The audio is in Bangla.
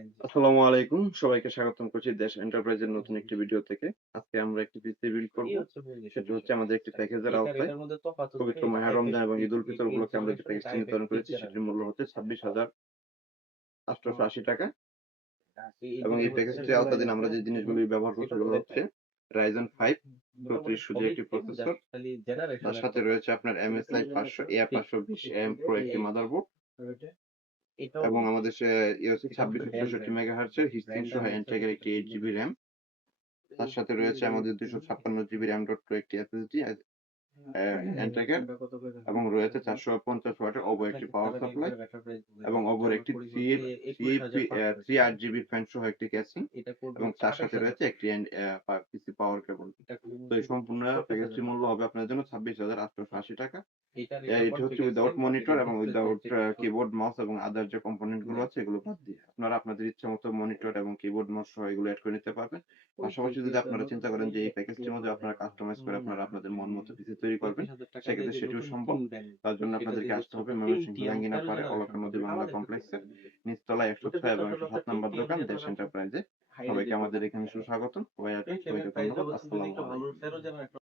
আসসালামু আলাইকুম। সবাইকে স্বাগতম করছি দেশ এন্টারপ্রাইজের নতুন একটি ভিডিও থেকে। আজকে আমরা একটি পিসি বিল্ড করব। এই হচ্ছে মূল সেটি হচ্ছে বিষয়। আমাদের একটি প্যাকেজের এটার আওতায় এটার মধ্যে তফাৎ হচ্ছে পবিত্র এটা মাহে হাই রমজান এবং ফ্যাক্টরি ঈদুল ফিতর এই উপলক্ষে আমরা যে জেনারেশন প্যাকেজটি এটা হাই নির্ধারণ ফ্যাক্টরি করেছি সেটির মূল্য জেনারেশন। হচ্ছে ৳২৬,৮৮০ এই এবং এই দুইটার মধ্যে প্যাকেজটির সেন্ট্রাল আওতাধীন আমরা যে হুম, জিনিসগুলি ব্যবহার করছি এটা সেগুলো ওদের হচ্ছে টাইপ। Ryzen 5 মোটামুটি 34 সুজি সবই একটি সেম প্রসেসর। জাস্ট খালি জেনারেশন তার এর সাথে তফাৎ। রয়েছে আপনার কিন্তু MSI প্রয়োজনের 500 সেম। AR520 AM Pro একটি এই মাদারবোর্ড এটাও এবং আমাদের হচ্ছে এটা হচ্ছে ডেল 2664 ব্র্যান্ড। মেগাহার্টজ এর হিটসিঙ্ক ব্র্যান্ডটার সহ নাম Integra একটি 8 জিবি RAM। তার সাথে রয়েছে আমাদের 256 জিবি RAM.2 একটি SSD Integra কত করে এবং রয়েছে 450 ওয়াটের OVO একটি নাকি পাওয়ার তার আগে সাপ্লাই একবার ব্যাটার প্রাইস বলে এবং দিই। এটা OVO র আমরা একটি করি হচ্ছে 21,500 3 টাকা। 8 জিবি ফ্যান সহ একটি ক্যাসিং এটা পড়বে এবং হচ্ছে তার সাথে 28,000 রয়েছে টাকা। একটি পিসি পাওয়ার কেবল। এটা তো এই সম্পূর্ণ 24,000 প্যাকেজটির মূল্য টাকা। হবে আপনার জন্য ৳২৬,৮৮০ এটার এটি হচ্ছে উইথআউট কনফিগার মনিটর বাকিটা এবং ডিসপ্লে উইথআউট সেটিং সব কিবোর্ড, মাউস এবং আদার যে কম্পোনেন্ট গুলো আছে এগুলো বাদ দিয়ে। আপনারা আপনাদের ইচ্ছামত মনিটর এবং কিবোর্ড, মাউস সহ এগুলো এড করে নিতে পারবেন। পাশাপাশি যদি আপনারা চিন্তা করেন যে এই প্যাকেজটির মধ্যে আপনারা কাস্টমাইজ করে আপনারা আপনাদের মন মতো পিসি তৈরি করবেন, 35,000 টাকা দিয়ে সেক্ষেত্রে যে সেটিও নতুন সম্ভব। কিনবেন, তার জন্য সেটা দিয়ে আপনাদেরকে আসতে হচ্ছে হবে ময়মনসিংহ Pentium জাহাঙ্গীরনা 13 পাড়ে জেনারেশন অলকা নদী করবে। বাংলা আমাদের ক্ষেত্রে কমপ্লেক্সের করবে। নিচতলায় ওটা ১০৬ এবং যেটা হলো ১০৭ আপনার নাম্বার Pentium দোকান দেশ জেনারেশন এন্টারপ্রাইজে। হাইরে সবাইকে যেতে হবে। আমাদের এখানে সুস্বাগতম। Pentium এর সবাইকে প্রাইস ধন্যবাদ। বলছেন যদি আসসালামু একটু ভালো আলাইকুম। 13 জেনারেশন